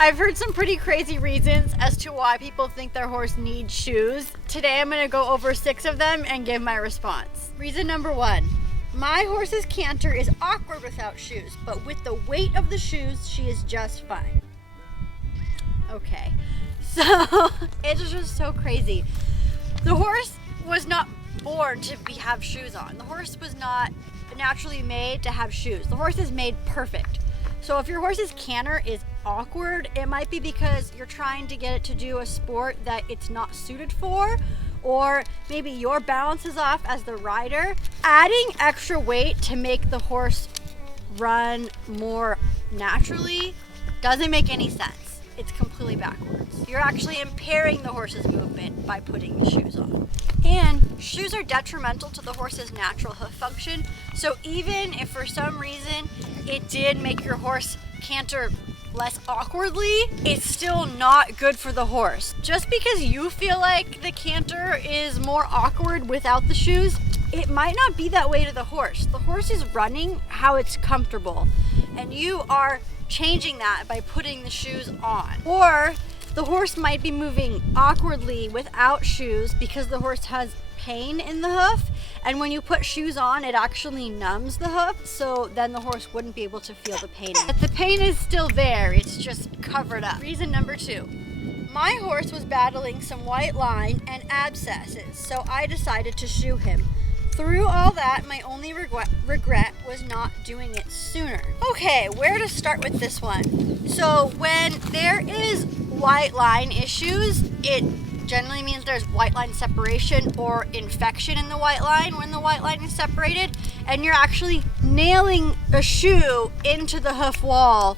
I've heard some pretty crazy reasons as to why people think their horse needs shoes. Today I'm going to go over 6 of them and give my response. Reason number 1. My horse's canter is awkward without shoes, but with the weight of the shoes, she is just fine. Okay, so it's just so crazy. The horse was not born to have shoes on. The horse was not naturally made to have shoes. The horse is made perfect. So if your horse's canter is awkward, it might be because you're trying to get it to do a sport that it's not suited for, or maybe your balance is off as the rider. Adding extra weight to make the horse run more naturally doesn't make any sense. It's completely backwards. You're actually impairing the horse's movement by putting the shoes on. And shoes are detrimental to the horse's natural hoof function. So even if for some reason it did make your horse canter less awkwardly, it's still not good for the horse. Just because you feel like the canter is more awkward without the shoes, it might not be that way to the horse. The horse is running how it's comfortable, and you are changing that by putting the shoes on. Or the horse might be moving awkwardly without shoes because the horse has pain in the hoof, and when you put shoes on, it actually numbs the hoof, so then the horse wouldn't be able to feel the pain. But the pain is still there, it's just covered up. Reason number 2. My horse was battling some white line and abscesses, so I decided to shoe him. Through all that, my only regret was not doing it sooner. Okay, where to start with this one? So when there is white line issues, it generally means there's white line separation or infection in the white line when the white line is separated, and you're actually nailing a shoe into the hoof wall,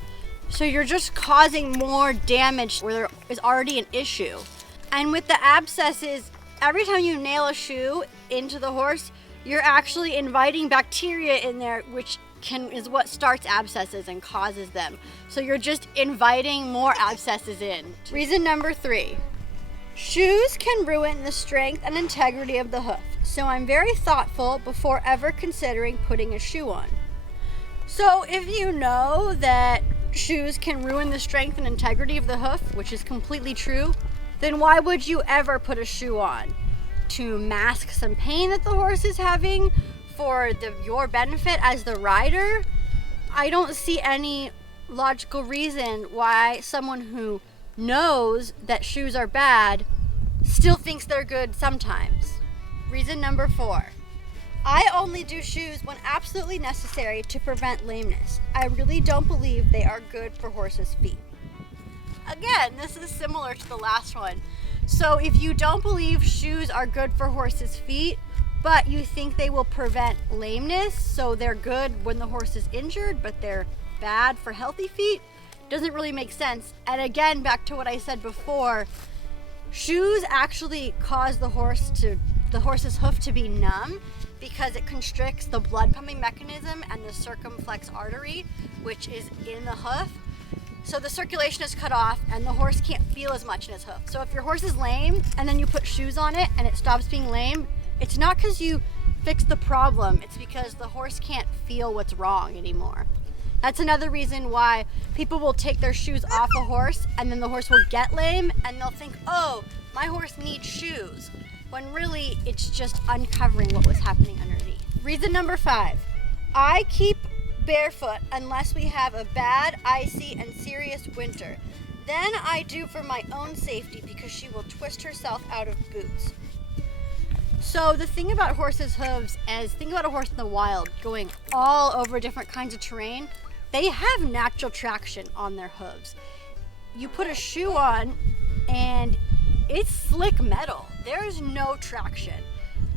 so you're just causing more damage where there is already an issue. And with the abscesses, every time you nail a shoe into the horse, you're actually inviting bacteria in there, which is what starts abscesses and causes them. So you're just inviting more abscesses in. Reason number 3. Shoes can ruin the strength and integrity of the hoof, so I'm very thoughtful before ever considering putting a shoe on. So if you know that shoes can ruin the strength and integrity of the hoof, which is completely true, then why would you ever put a shoe on? To mask some pain that the horse is having for your benefit as the rider? I don't see any logical reason why someone who knows that shoes are bad still thinks they're good sometimes. Reason number 4. I only do shoes when absolutely necessary to prevent lameness. I really don't believe they are good for horses' feet. Again, this is similar to the last one. So if you don't believe shoes are good for horses' feet, but you think they will prevent lameness, so they're good when the horse is injured, but they're bad for healthy feet, doesn't really make sense. And again, back to what I said before, shoes actually cause the horse's hoof to be numb because it constricts the blood pumping mechanism and the circumflex artery, which is in the hoof. So the circulation is cut off and the horse can't feel as much in his hoof. So if your horse is lame and then you put shoes on it and it stops being lame, it's not because you fixed the problem, it's because the horse can't feel what's wrong anymore. That's another reason why people will take their shoes off a horse and then the horse will get lame and they'll think, oh, my horse needs shoes, when really it's just uncovering what was happening underneath. Reason number 5, I keep barefoot unless we have a bad, icy, and serious winter. Then I do for my own safety because she will twist herself out of boots. So the thing about horses' hooves is, think about a horse in the wild going all over different kinds of terrain. They have natural traction on their hooves. You put a shoe on and it's slick metal. There's no traction.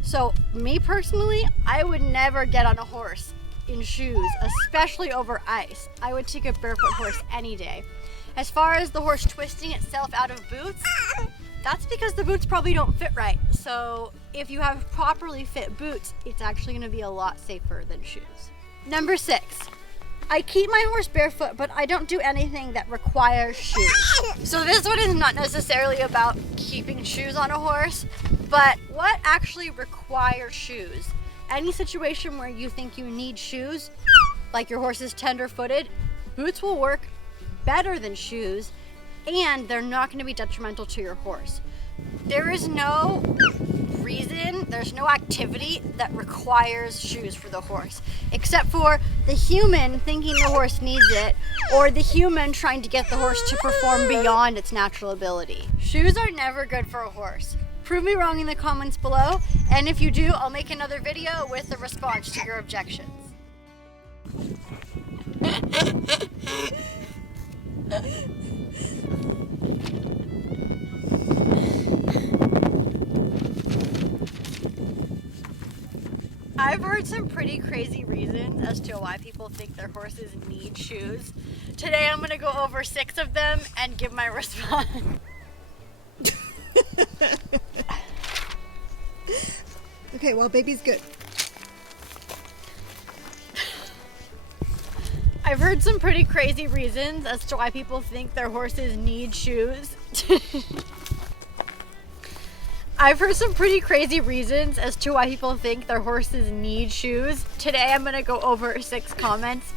So me personally, I would never get on a horse in shoes, especially over ice. I would take a barefoot horse any day. As far as the horse twisting itself out of boots, that's because the boots probably don't fit right. So if you have properly fit boots, it's actually going to be a lot safer than shoes. Number 6, I keep my horse barefoot, but I don't do anything that requires shoes. So this one is not necessarily about keeping shoes on a horse, but what actually requires shoes? Any situation where you think you need shoes, like your horse is tender-footed, boots will work better than shoes and they're not going to be detrimental to your horse. There is no reason, there's no activity that requires shoes for the horse, except for the human thinking the horse needs it, or the human trying to get the horse to perform beyond its natural ability. Shoes are never good for a horse. Prove me wrong in the comments below, and if you do, I'll make another video with a response to your objections. I've heard some pretty crazy reasons as to why people think their horses need shoes. Today I'm going to go over 6 of them and give my response. Okay, well, baby's good. I've heard some pretty crazy reasons as to why people think their horses need shoes. I've heard some pretty crazy reasons as to why people think their horses need shoes. Today I'm going to go over 6 comments